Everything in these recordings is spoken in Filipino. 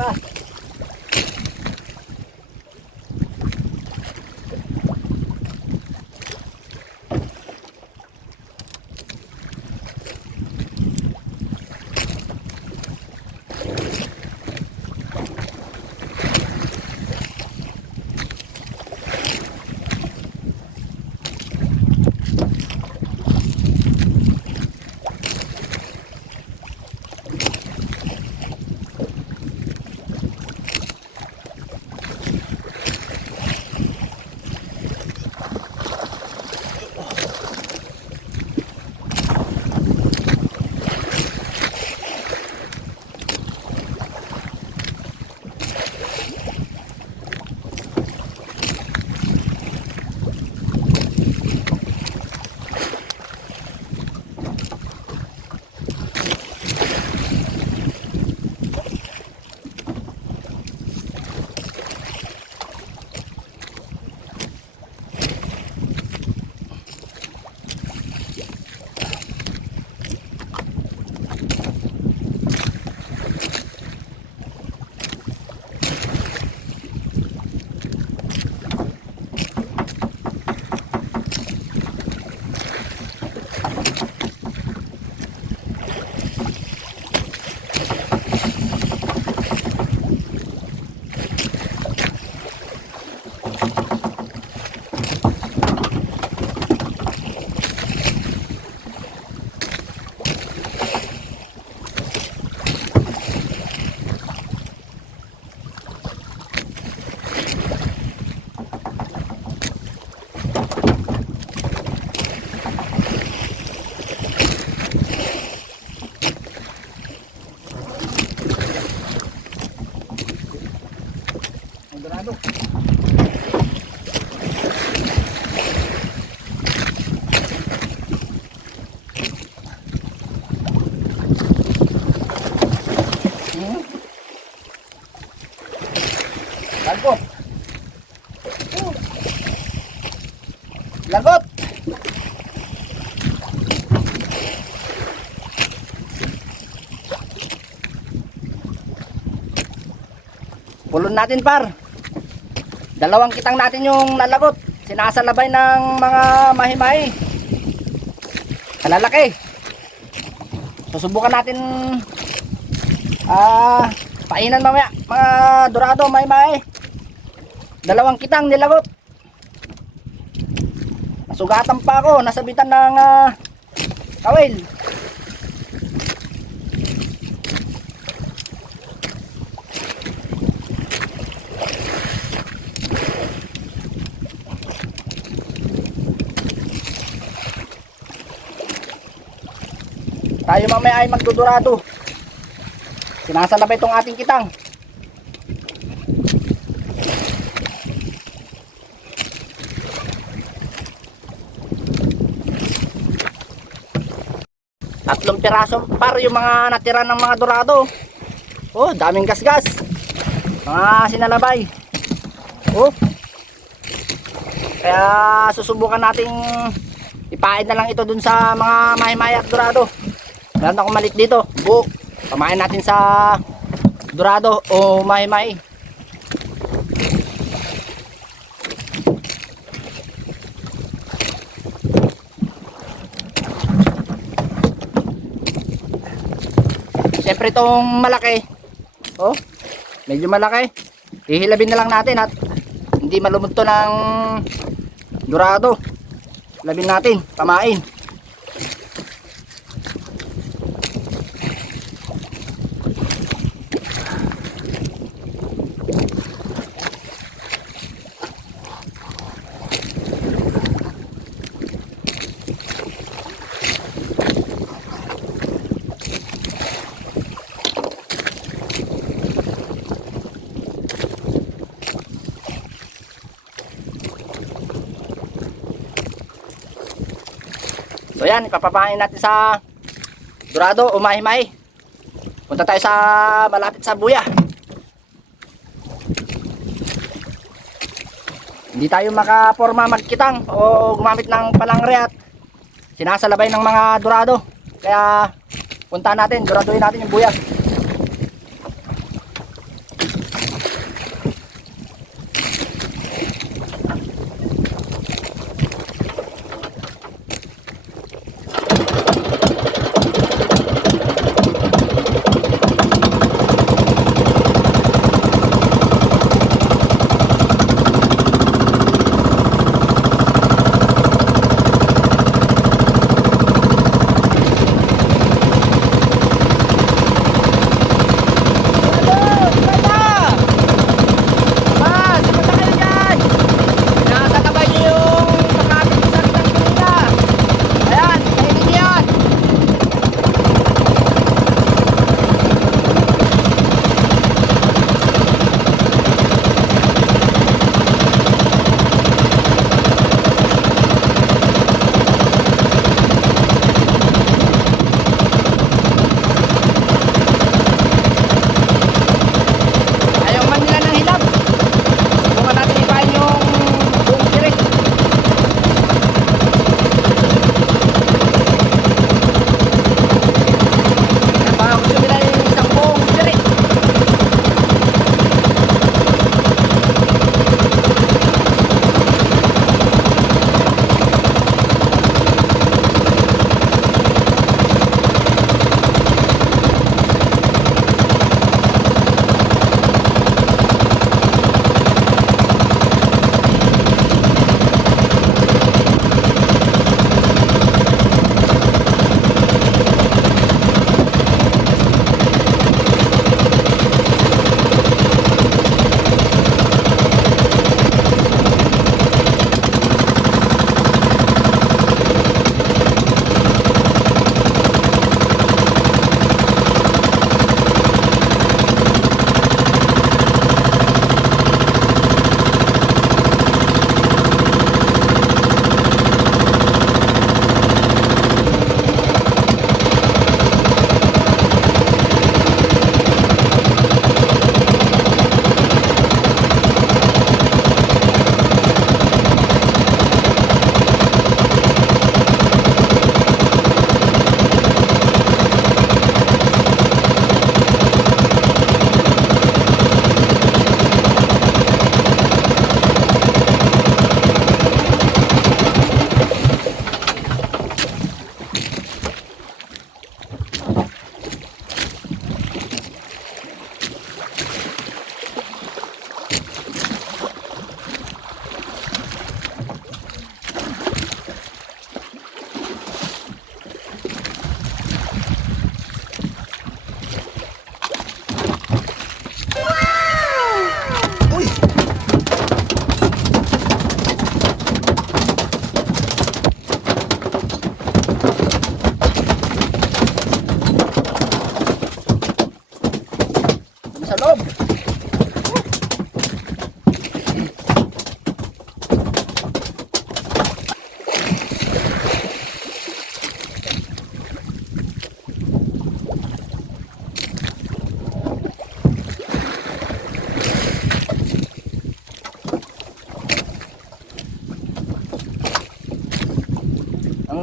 pa. Dorado. Lagot. Lagot. Pulon natin par. Dalawang kitang natin yung nalagot. Sinasalabay ng mga mahimahi. Kalalaki. Susubukan natin painan mamaya mga dorado mahimahi. Dalawang kitang nilagot. Nasugatan pa ako. Nasabitan ng kawil. Tayo mamaya ay magdudurado. Sinasalabay itong ating kitang. Tatlong piraso par yung mga natira ng mga dorado. Oh, daming gasgas. Mga sinalabay. Oh. Kaya susubukan nating ipaid na lang ito dun sa mga mahimay at dorado. Meron akong malit dito. Buo. Pamain natin sa dorado o mahimay. Siyempre itong malaki. Oh, medyo malaki. Ihilabin na lang natin at hindi malumot to ng dorado. Labin natin, pamain. So yan, ipapapain natin sa dorado o mahi-mahi. Punta tayo sa malapit sa buya. Hindi tayo makaporma magkitang o gumamit ng palangre at sinasalabay ng mga dorado. Kaya punta natin, doraduhin natin yung buya.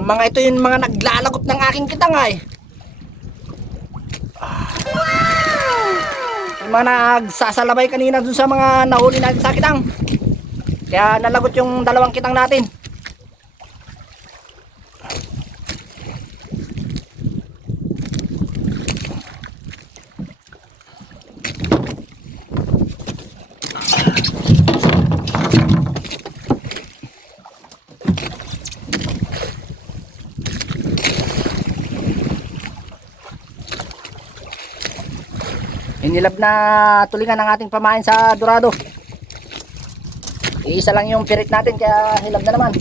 mga ito yung mga naglalagot ng aking kitangay. Yung mga nagsasalabay kanina dun sa mga nahuli natin sa kitang. Kaya nalagot yung dalawang kitang natin. Inilab na tulingan ng ating pamain sa dorado. Iisa lang yung pirit natin kaya hilab na naman.